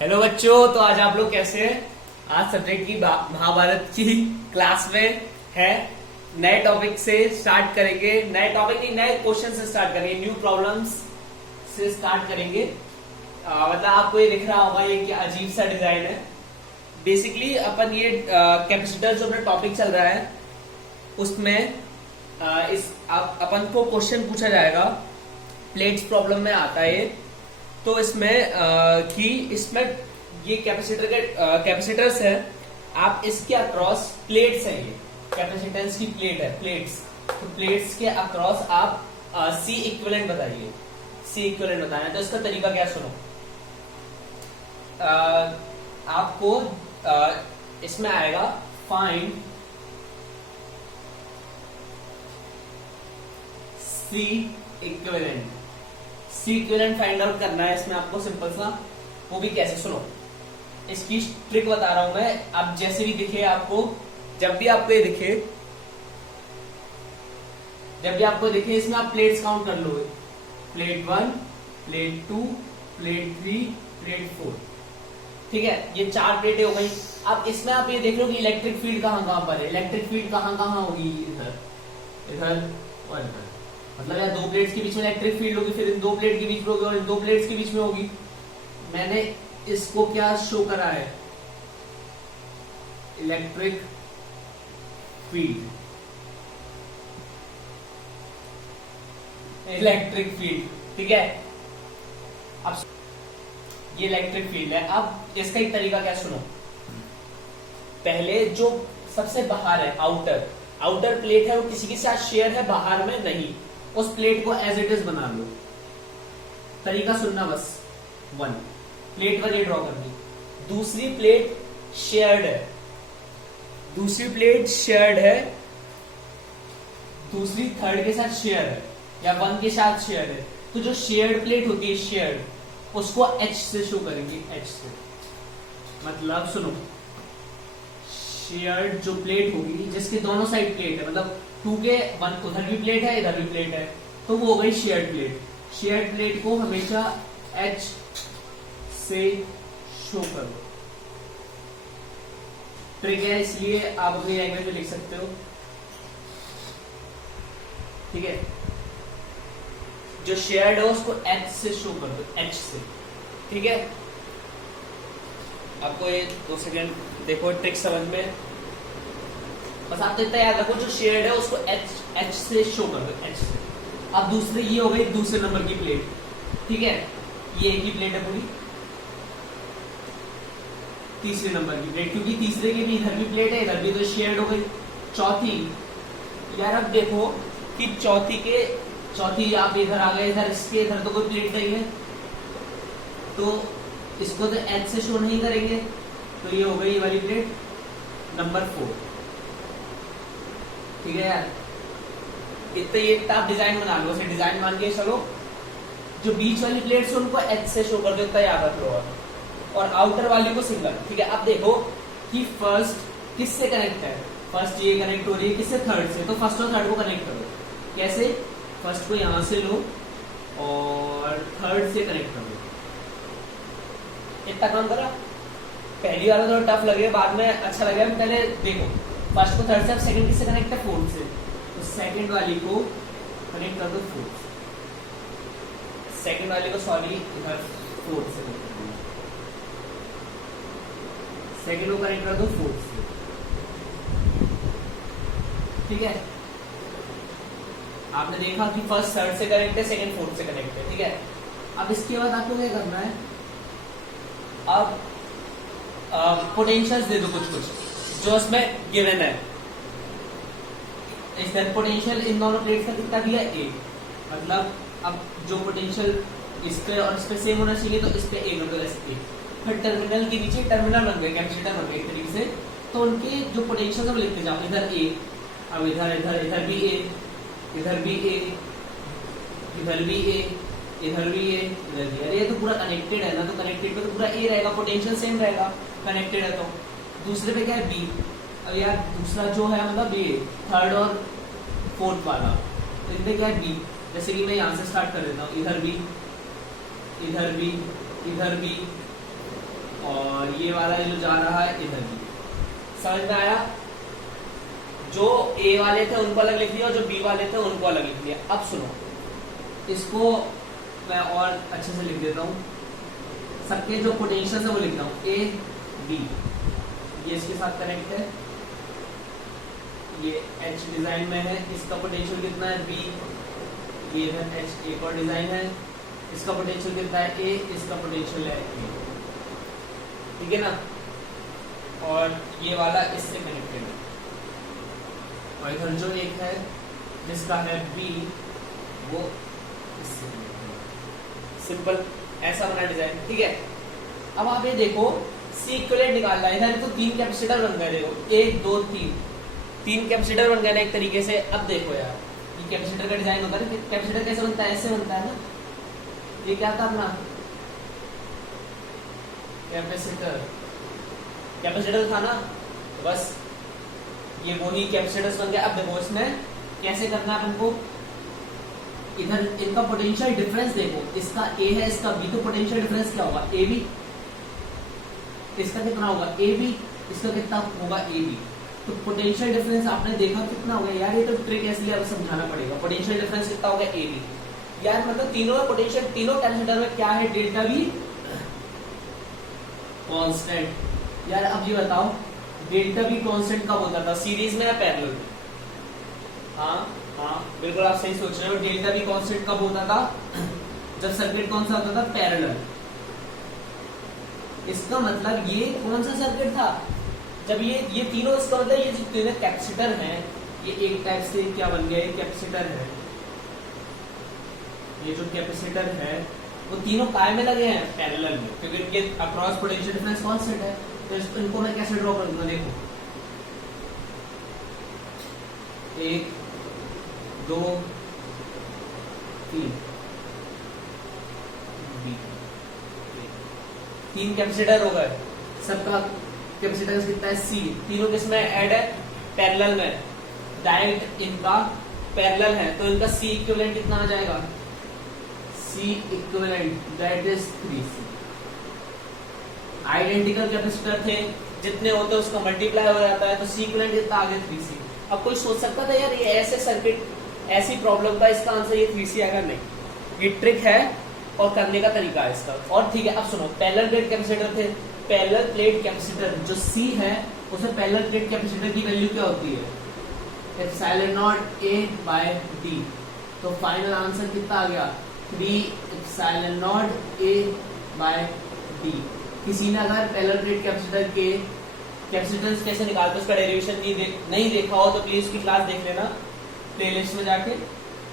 Hello बच्चों, तो आज आप लोग कैसे हैं? आज सब्जेक्ट की महाभारत की क्लास में है। नए टॉपिक से स्टार्ट करेंगे, नए टॉपिक नहीं, नए क्वेश्चन से स्टार्ट करेंगे, न्यू प्रॉब्लम्स से स्टार्ट करेंगे। मतलब आपको ये दिख रहा होगा ये क्या अजीब सा डिजाइन है। बेसिकली अपन ये कैपेसिटर जो अपना टॉपिक चल रहा है उसमें अपन को क्वेश्चन पूछा जाएगा। प्लेट्स प्रॉब्लम में आता है ये। तो इसमें कि इसमें ये कैपेसिटर्स है, आप इसके अक्रॉस प्लेट्स है, ये कैपेसिटेंस की प्लेट है, प्लेट्स। तो प्लेट्स के अक्रॉस आप सी इक्विवेलेंट बताइए, सी इक्विवेलेंट बताना है। तो इसका तरीका क्या सुनो। आपको इसमें आएगा find C equivalent. C equivalent find out करना है इसमें आपको, सिंपल सा। वो भी कैसे, सुनो, इसकी ट्रिक बता रहा हूं मैं। आप जैसे भी दिखे आपको, जब भी आपको ये दिखे, इसमें आप प्लेट्स काउंट कर लो। Plate 1, plate 2, plate 3, plate 4। ठीक है, ये 4 प्लेटें हो गई। अब इसमें आप ये देख लो कि इलेक्ट्रिक फील्ड कहां पर है। इलेक्ट्रिक फील्ड कहां होगी, इधर और इधर। मतलब यार 2 प्लेट्स के बीच में इलेक्ट्रिक फील्ड होगी, फिर इन 2 प्लेट के बीच में होगी और इन 2 प्लेट्स के बीच में होगी। मैंने इसको क्या शो करा है, इलेक्ट्रिक फील्ड, इलेक्ट्रिक फील्ड। ठीक है, अब ये इलेक्ट्रिक फील्ड है। अब इसका एक तरीका क्या सुनो। पहले जो सबसे बाहर है, आउटर प्लेट है, वो किसी के साथ शेयर है, बाहर में नहीं। उस प्लेट को एज इट इज बना लो। तरीका सुनना बस। 1 प्लेट 1 ये ड्रॉ कर दी। दूसरी प्लेट शेयर्ड है, दूसरी प्लेट शेयर्ड है, दूसरी थर्ड के साथ शेयर है या 1 के साथ शेयर है। तो जो शेयर्ड प्लेट होती है, शेयर्ड, उसको H से शो करेंगे, H से। मतलब सुनो, शेयर्ड जो प्लेट होगी जिसके दोनों साइड प्लेट है, मतलब 2 के 1 उधर भी प्लेट है, इधर भी प्लेट है, तो वो हो गई शेयर्ड प्लेट। शेयर्ड प्लेट को हमेशा H से शो करो। ट्रिक है, इसलिए आप अपनी लैंग्वेज में लिख सकते हो। ठीक है, जो शेयर्ड है उसको H से शो कर दो, H से। ठीक है, आपको ये 2 सेकेंड देखो, ट्रिक समझ में। बस आप तो इतना याद रखो, जो शेयर्ड है उसको H से शो कर दो, H से। अब दूसरी ये हो गई दूसरे नंबर की प्लेट। ठीक है, ये एक ही प्लेट है पूरी। तीसरे नंबर की प्लेट, क्योंकि तीसरे की भी इधर भी प्लेट है, इधर भी, तो शेयर्ड हो गई। चौथी, यार अब देखो कि चौथी आप इधर आ गए, इधर इसके इधर तो कोई प्लेट नहीं है, तो इसको तो H से शो नहीं करेंगे। तो ये हो गई ये वाली प्लेट नंबर 4। ठीक है यार, इतना आप डिजाइन बना लो, उसे डिजाइन मान के चलो। जो बीच वाली प्लेट से उनको H से शो कर दो, इतना याद रख लो। और आउटर वाली को सिंगल। ठीक है, अब देखो कि फर्स्ट किससे कनेक्ट है। फर्स्ट ये कनेक्ट हो रही है किससे, थर्ड से। तो फर्स्ट और थर्ड को कनेक्ट करो। कैसे, फर्स्ट को यहां से लो और थर्ड से कनेक्ट करो। इतना काम करा। पहली बार थोड़ा टफ लगे, बाद में अच्छा लगे। पहले देखो, फर्स्ट को थर्ड से, अब सेकंड किससे कनेक्ट है, फोर्थ से। तो सेकंड वाली को कनेक्ट कर दो फोर्थ। सेकंड वाली को, सॉरी, इधर फोर्थ से कनेक्ट कर दो। सेकंड को कनेक्ट कर दो फोर्थ से। ठीक है, आपने देखा कि फर्स्ट थर्ड से कनेक्ट है, सेकंड फोर्थ से कनेक्ट है। ठीक है, अब इसके बाद आपको क्या करना है, अब पोटेंशियल्स दे दो कुछ जो इसमें गिवन है। इस पोटेंशियल इन दोनों प्लेट्स का कितना दिया, 1। मतलब अब जो पोटेंशियल इस पे और इस पे सेम होना चाहिए, तो इस पे 1 होगा, ऐसे। फिर टर्मिनल के नीचे टर्मिनल बन गए, कैपेसिटर बन गए एक तरीके से। तो उनके जो पोटेंशियल सब लिखते जाओ, इधर A, अब इधर भी A, इधर भी A, इधर भी A, इधर भी A, इधर भी। अरे ये तो पूरा कनेक्टेड है ना, तो कनेक्टेड पे तो पूरा A रहेगा, पोटेंशियल सेम रहेगा, कनेक्टेड है। तो दूसरे पे क्या है, B। अब यार दूसरा जो है मतलब ये थर्ड और फोर्थ वाला, तो इनमें क्या है, B। जैसे कि मैं यहाँ से स्टार्ट कर देता हूँ, इधर भी, इधर भी, इधर भी, और ये वाला जो जा रहा है इधर भी। समझ में आया? जो ए वाले थे उनको अलग लिख दिया और जो बी वाले थे उनको अलग लिख दिया। अब सुनो, इसको मैं और अच्छे से लिख देता हूँ। सबके जो पोटेंशियल है वो लिखता हूँ, ए बी, ये इसके साथ कनेक्ट है, ये एच डिजाइन में है, इसका पोटेंशियल कितना है बी, ये इधर एच एक और डिजाइन है, इसका पोटेंशियल कितना है ए, इसका पोटेंशियल है ए, ठीक है ना। और ये वाला इससे कनेक्टेड है, और इधर जो एक है जिसका है बी वो इससे सिंपल ऐसा बना डिजाइन, ठीक है। अब आप ये देखो सी इक्विवेलेंट निकालना है, इधर तो 3 कैपेसिटर बन गए, देखो 1 2 3 कैपेसिटर बन गए ना एक तरीके से। अब देखो यार, ये कैपेसिटर का डिजाइन होता है, कैपेसिटर कैसे बनता है, ऐसे बनता है ना। ये क्या था अपना कैपेसिटर था ना, तो बस ये वही कैपेसिटर्स बन गया। अब देखो इसमें कैसे करना है हमको, इधर इनका पोटेंशियल डिफरेंस देखो, इसका ए है इसका बी, तो पोटेंशियल डिफरेंस क्या होगा ए बी, इसका कितना होगा ए बी, इसका कितना होगा ए बी। तो पोटेंशियल डिफरेंस आपने देखा कितना होगा यार, ये तो ट्रिक है इसलिए अब समझाना पड़ेगा। पोटेंशियल डिफरेंस कितना होगा ए बी यार, मतलब तीनों में पोटेंशियल, तीनों कैपेसिटर में क्या है, डेल्टा बी कांस्टेंट। यार अब ये बताओ डेल्टा बी कांस्टेंट कब होता था, सीरीज में या पैरेलल में? हाँ बिल्कुल आप सही सोच रहे हो, डेल्टा बी कांस्टेंट कब होता था, जब सर्किट कौन सा होता था, पैरेलल। इसका मतलब ये कौन सा सर्किट था, जब ये तीनों, इसका मतलब ये जो तीनों कैपेसिटर हैं ये एक टाइप से क्या बन गया, कैपेसिटर है, ये जो कैपेसिटर है वो तीनों काय में लगे हैं, पैरेलल में, क्योंकि इनके अक्रॉस पोटेंशियल डिफरेंस कांस्टेंट है। तो इनको मैं कैसे ड्रॉ करूंगा, देखो 1 2 3 3 कैपेसिटर हो गए, सबका कैपेसिटेंस कितना है सी, तीनों किसमें ऐड है, पैरेलल में, डायरेक्ट इनका पैरेलल है, तो इनका सी इक्विवेलेंट कितना आ जाएगा, C equivalent that is 3C। Identical capacitor थे, जितने होते हैं उसका मल्टीप्लाई हो जाता है, तो सी इक्विवेलेंट कितना आ गया 3C। अब कोई सोच सकता था यार ये ऐसे सर्किट, ऐसी प्रॉब्लम का इसका आंसर ये 3C आएगा, नहीं, ये ट्रिक है और करने का तरीका है इसका। और ठीक है, अब सुनो, पैरेलल प्लेट कैपेसिटर थे, पैरेलल प्लेट कैपेसिटर जो C है उसमें पैरेलल प्लेट कैपेसिटर की वैल्यू क्या होती है, epsilon naught A by D। तो फाइनल आंसर कितना आ गया, 3 epsilon naught A by D। किसी ने अगर पैरेलल प्लेट कैपेसिटर के कैपेसिटेंस कैसे निकालते उसका डेरिवेशन नहीं देखा हो तो प्लीज उसकी क्लास देख लेना प्लेलिस्ट में जाके।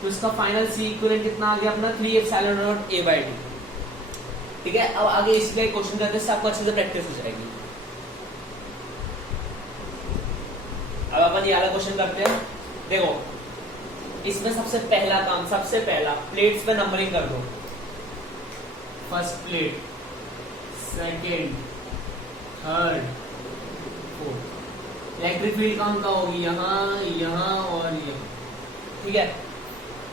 तो इसका फाइनल सी इक्विवेलेंट कितना आ गया अपना, 3 epsilon naught A by D। ठीक है, अब आगे इसका एक क्वेश्चन करते हैं, आपको अच्छे से प्रैक्टिस हो जाएगी। अब अपन ये वाला क्वेश्चन करते हैं। देखो इसमें सबसे पहला काम, सबसे पहला प्लेट्स पे नंबरिंग कर दो, first plate, second, third, fourth. Electric field कौन का होगी, यहाँ यहाँ और यहाँ, ठीक है।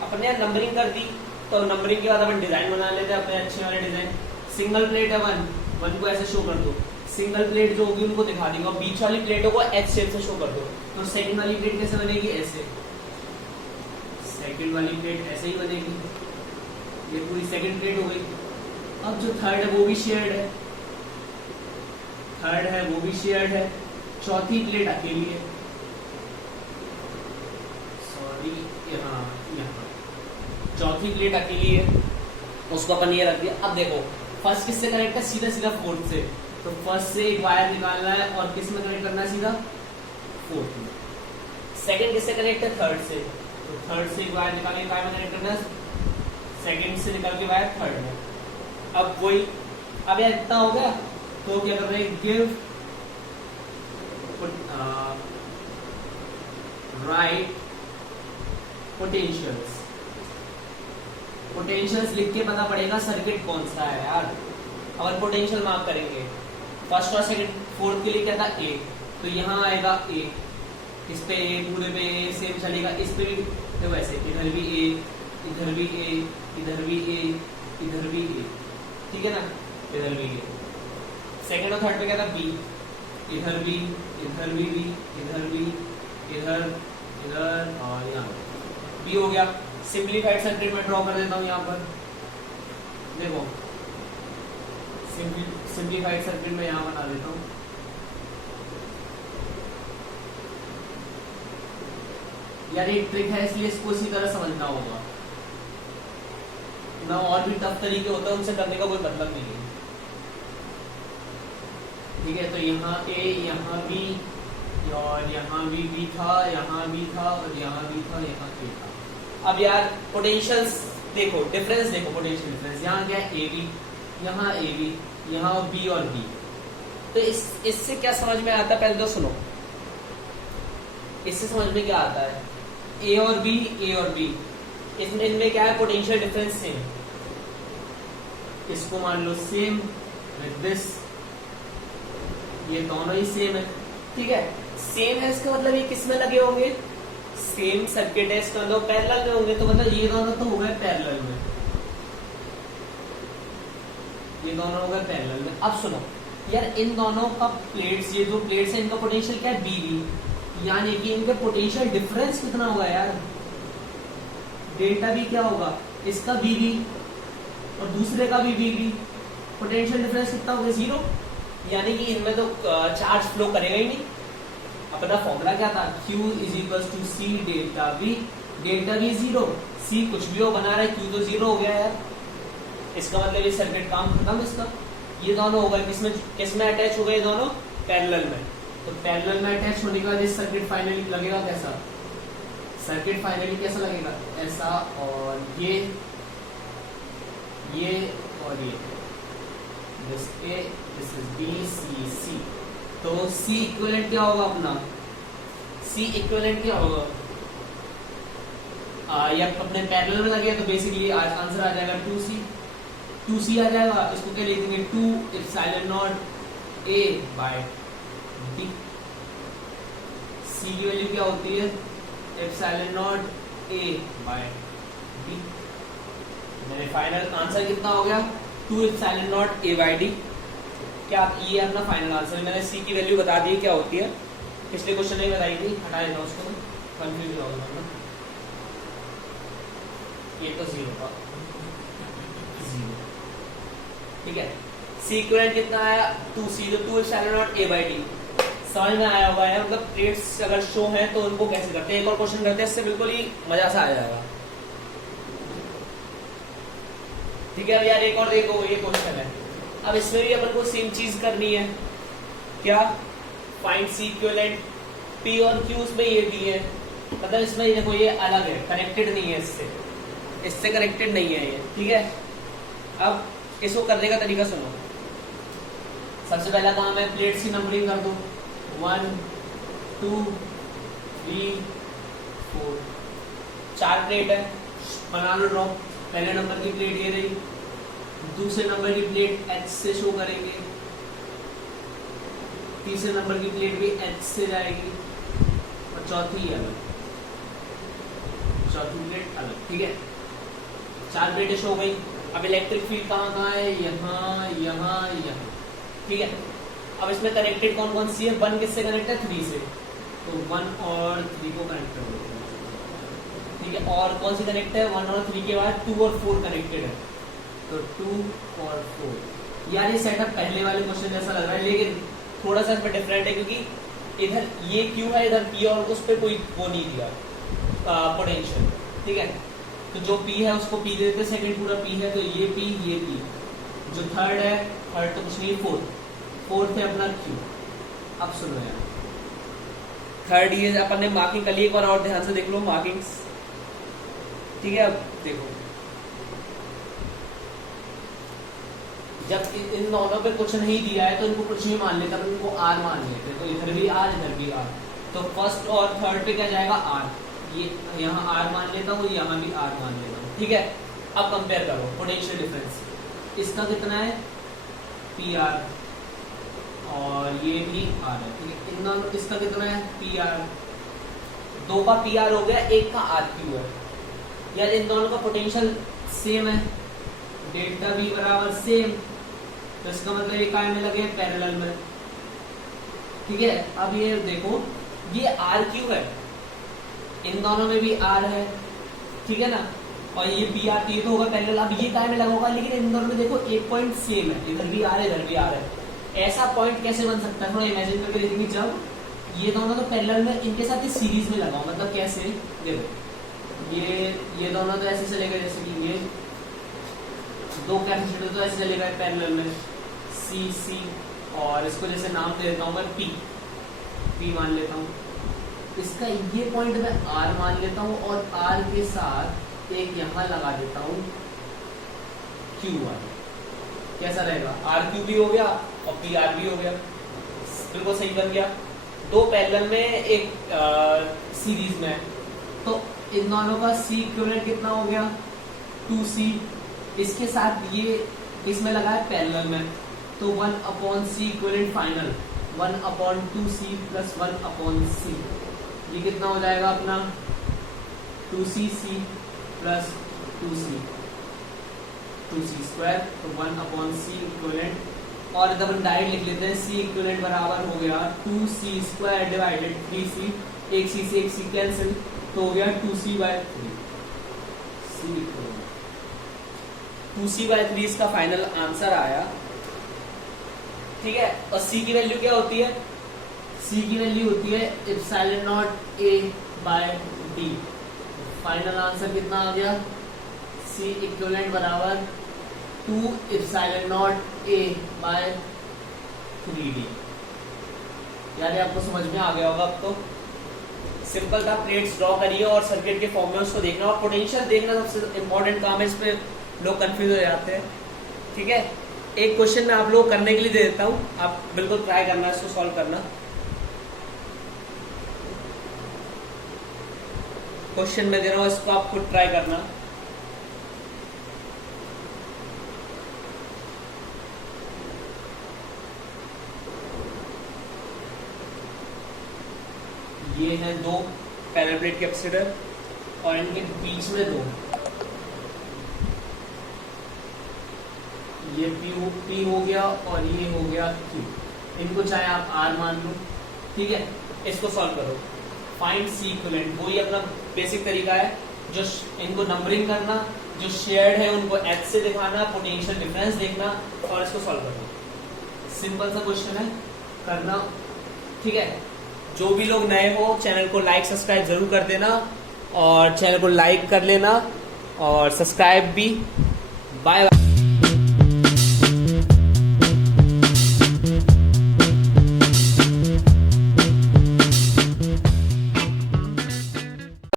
अपने यहाँ नंबरिंग कर दी, तो नंबरिंग के बाद अपन डिजाइन बना लेते हैं अपने अच्छे वाले डिजाइन। सिंगल प्लेट है 1 को ऐसे शो कर दो, सिंगल प्लेट जो होगी उनको दिखा देंगे, और बीच वाली प्लेटों को एच शेप से शो कर दो। तो सेकंड वाली प्लेट कैसे बनेगी, ऐसे, सेकंड वाली प्लेट ऐसे ही बनेगी, ये पूरी सेकंड प्लेट हो गई। अब जो थर्ड है वो भी शेयर्ड है, थर्ड है वो भी शेयर्ड है, चौथी प्लेट अकेली है, सॉरी यहाँ चौथी प्लेट अकेली है, उसको अपन ये रख दिया। अब देखो फर्स्ट किससे कनेक्ट है, सीधा सीधा फोर्थ से, तो फर्स्ट से एक वायर निकालना है और किस में कनेक्ट करना है, सीधा फोर्थ में। सेकंड किससे कनेक्ट है, थर्ड से, तो थर्ड से एक वायर निकाल के वायर में कनेक्ट करना है, सेकंड से निकाल के वायर थर्ड में। अब वही, अब यार इतना हो गया, तो क्या कर रहे हैं, गिव राइट पोटेंशियल्स। पोटेंशियल्स लिख के पता पड़ेगा सर्किट कौन सा है यार। अगर पोटेंशियल मार्क करेंगे फर्स्ट और सेकंड, फोर्थ के लिए क्या था ए, तो यहाँ आएगा ए, इस पे ए, पूरे पे ए सेम चलेगा, इस पे भी तो वैसे इधर भी ए, इधर भी ए, इधर भी ए, इधर भी ए, ठीक है ना, इधर भी ए। सेकंड और थर्ड पे क्या था बी, इधर भी, इधर भी, इधर भी, इधर, इधर और यहाँ बी हो गया। सिंप्लीफाइड सर्किट में ड्रॉ कर देता हूँ यहाँ पर, देखो सिंप्लीफाइड सर्किट में यहाँ बना देता हूँ। यार एक ट्रिक है इसलिए इसको इसी तरह समझना होगा ना, और भी टफ तरीके होते हैं उनसे करने का कोई मतलब नहीं है। ठीक है, तो यहाँ ए, यहाँ बी और यहाँ भी बी था, यहाँ भी था और यहाँ भी था, यहाँ ए था। अब यार पोटेंशियल्स देखो, डिफरेंस देखो, पोटेंशियल डिफरेंस यहाँ क्या है, ए बी, यहाँ ए बी, यहाँ बी और बी। तो इससे क्या समझ में आता है, पहले तो सुनो, इससे समझ में क्या आता है, ए और बी, ए और बी, इसमें इनमें क्या है, पोटेंशियल डिफरेंस सेम। इसको मान लो सेम विद दिस, ये दोनों ही सेम है। ठीक है, सेम है इसका मतलब ये किस में लगे होंगे, सेम सर्किट है इसका मतलब पैरेलल में होंगे, तो मतलब ये दोनों तो हो गए पैरेलल में, ये दोनों हो गए पैरेलल में। अब सुनो यार, इन दोनों का प्लेट्स, ये दो प्लेट्स है, इनका पोटेंशियल क्या है, बी बी, यानी कि इनके पोटेंशियल डिफरेंस कितना होगा यार, डेल्टा बी क्या होगा, इसका बी बी और दूसरे का भी बी बी, पोटेंशियल डिफरेंस कितना होगा, जीरो। यानी कि इनमें तो चार्ज फ्लो करेगा ही नहीं। अपना फॉर्मूला क्या था, Q is equal to C delta B, delta B zero, C कुछ भी हो बना रहा है, Q तो जीरो हो गया यार। इसका मतलब ये सर्किट काम खत्म इसका। ये दोनों हो गए किसमें अटैच हो गए, दोनों पैरेलल में। तो पैरेलल में अटैच होने के बाद ये सर्किट फाइनली लगेगा कैसा, सर्किट फाइनली कैसा लगेगा, ऐसा, और ये और ये, this A, this is B, C, C. तो C इक्विवेलेंट क्या होगा अपना, C इक्विवेलेंट क्या होगा, या अपने पैरेलल में लगे तो बेसिकली आंसर आ जाएगा 2C, 2C आ जाएगा। इसको क्या लिखेंगे, 2 epsilon naught A by B। C की वैल्यू क्या होती है, epsilon naught A by B। मेरे फाइनल आंसर कितना हो गया, 2 epsilon naught A by D। क्या ये अपना फाइनल आंसर, मैंने सी की वैल्यू बता दी क्या होती है, पिछले क्वेश्चन में बताई थी, हटा देना उसको, कंफ्यूज होगा। ये तो जीरो था, जीरो। ठीक है, सी इक्विवेलेंट कितना आया, 2C, जो 2 epsilon naught A by D। समझ में आया होगा यार, मतलब प्लेट्स अगर शो है तो उनको कैसे करते हैं। एक और क्वेश्चन करते हैं, इससे बिल्कुल ही मजा सा आ जाएगा। ठीक है, अब यार एक और देखो, ये क्वेश्चन है, अब इसमें भी अपन को सेम चीज करनी है, क्या, फाइंड सी इक्विवेलेंट, P और Q उसमें ये दिए है, मतलब इसमें देखो ये अलग है, कनेक्टेड नहीं है, इससे कनेक्टेड नहीं है ये। ठीक है, अब इसको करने का तरीका सुनो। सबसे पहला काम है प्लेट्स की नंबरिंग कर दो, 1 2 3 4, 4 प्लेट है, बना लो ड्रॉ। पहले नंबर की प्लेट ये रही, दूसरे नंबर की प्लेट H से शो करेंगे, तीसरे नंबर की प्लेट भी H से जाएगी और चौथी अलग, चौथी प्लेट अलग। ठीक है, 4 प्लेटें शो हो गई। अब इलेक्ट्रिक फील्ड कहाँ है, यहाँ, यहाँ, यहाँ। ठीक है, अब इसमें कनेक्टेड कौन कौन सी है, 1 किससे कनेक्ट है, 3 से, तो 1 और 3 को कनेक्ट कर दो। ठीक है, और कौन सी कनेक्ट है, 1 और 3 के बाद 2 और 4 कनेक्टेड है, तो 2 और 4। यार ये सेटअप पहले वाले क्वेश्चन जैसा लग रहा है, लेकिन थोड़ा सा इसमें डिफरेंट है, क्योंकि इधर ये Q है, इधर P, और उस पर कोई वो नहीं दिया पोटेंशियल। ठीक है, तो जो P है उसको P दे देते, सेकंड पूरा P है तो ये P, ये P। जो थर्ड है, थर्ड तो कुछ नहीं, फोर्थ है अपना Q। अब सुनो यार, थर्ड ये अपन ने मार्किंग कर ली, एक बार और ध्यान से देख लो मार्किंग्स। ठीक है, अब देखो, जब इन दोनों पे कुछ नहीं दिया है तो इनको कुछ भी मान लेते, इनको R मान लेते, तो इधर भी R, इधर भी R, तो फर्स्ट और थर्ड पे क्या जाएगा, R। ये यहाँ R मान लेता हूँ, यहाँ भी R मान लेता हूँ। ठीक है, अब कंपेयर करो पोटेंशियल डिफरेंस, इसका कितना है, PR, और ये भी R है। ठीक है, इन दोनों इसका कितना है, PR, 2 का PR हो गया, 1 का RQ है। यार इन दोनों का पोटेंशियल सेम है, डेल्टा B बराबर सेम, तो इसका मतलब ये काय में लगे, पैरेलल में। ठीक है, अब ये देखो, ये आर क्यू है, इन दोनों में भी आर है, ठीक है ना, और ये पी आर, ये तो होगा पैरेलल। अब ये काय में लगा होगा, लेकिन इन दोनों में देखो एक पॉइंट सेम है, इधर भी आर है, इधर भी आर है। ऐसा पॉइंट कैसे बन सकता है, थोड़ा इमेजिन करके देखेंगे। जब ये दोनों तो पैरेलल में, इनके साथ सीरीज में लगाओ, मतलब कैसे, देखो ये दोनों तो ऐसे चलेगा, जैसे कि ये दो कैपेसिटर तो ऐसे चलेगा पैरेलल में, सी सी, और इसको जैसे नाम दे देता हूं मैं पी मान लेता हूं। इसका ये पॉइंट मैं आर मान लेता हूं, और आर के साथ एक यहां लगा देता हूं क्यू वाला। कैसा रहेगा, आर क्यू भी हो गया और पी आर भी हो गया, बिल्कुल सही बन गया। दो पैरेलल में, एक सीरीज में, तो इन दोनों का सी इक्विवेलेंट कितना हो गया, 2c। इसके साथ ये इसमें लगा है पैरेलल में, तो 1/c equivalent final 1/2c plus 1/c। ये कितना हो जाएगा अपना 2cc प्लस 2c स्क्वायर, तो 1/c इक्विवेलेंट। और इधर हम डायरेक्ट लिख लेते हैं, c इक्विवेलेंट बराबर हो गया 2c स्क्वायर डिवाइडेड 3c, एक c से एक c कैंसिल, तो हो गया 2c/3। c इक्विवेलेंट 2c/3 इसका फाइनल आंसर आया। ठीक है, और c की वैल्यू क्या होती है, c की वैल्यू होती है epsilon not a/d। Final answer कितना आ गया, c इक्विवेलेंट बराबर 2 एप्सिलॉन नॉट a/3d। यानी आपको समझ में आ गया होगा अब तो। सिंपल था, प्लेट्स ड्रॉ करिए और सर्किट के फॉर्मूले को देखना और पोटेंशियल देखना सबसे इंपॉर्टेंट काम है, इस पे लोग कंफ्यूज हो जाते हैं। ठीक है, एक क्वेश्चन मैं आप लोग करने के लिए दे देता हूं, आप बिल्कुल ट्राई करना, इसको सॉल्व करना। क्वेश्चन मैं दे रहा हूं, इसको आप खुद ट्राई करना। ये हैं दो पैरेलल प्लेट कैपेसिटर और इनके बीच में दो, ये P हो गया और ये हो गया Q। इनको चाहे आप R मान लो। ठीक है, इसको सॉल्व करो, फाइंड C इक्विवेलेंट। वही अपना बेसिक तरीका है, जो इनको नंबरिंग करना, जो शेयर्ड है उनको H से दिखाना, पोटेंशियल डिफरेंस देखना और इसको सॉल्व करना। सिंपल सा क्वेश्चन है, करना। ठीक है, जो भी लोग नए हो चैनल को लाइक सब्सक्राइब जरूर कर देना, और चैनल को लाइक कर लेना और सब्सक्राइब भी। Bye bye.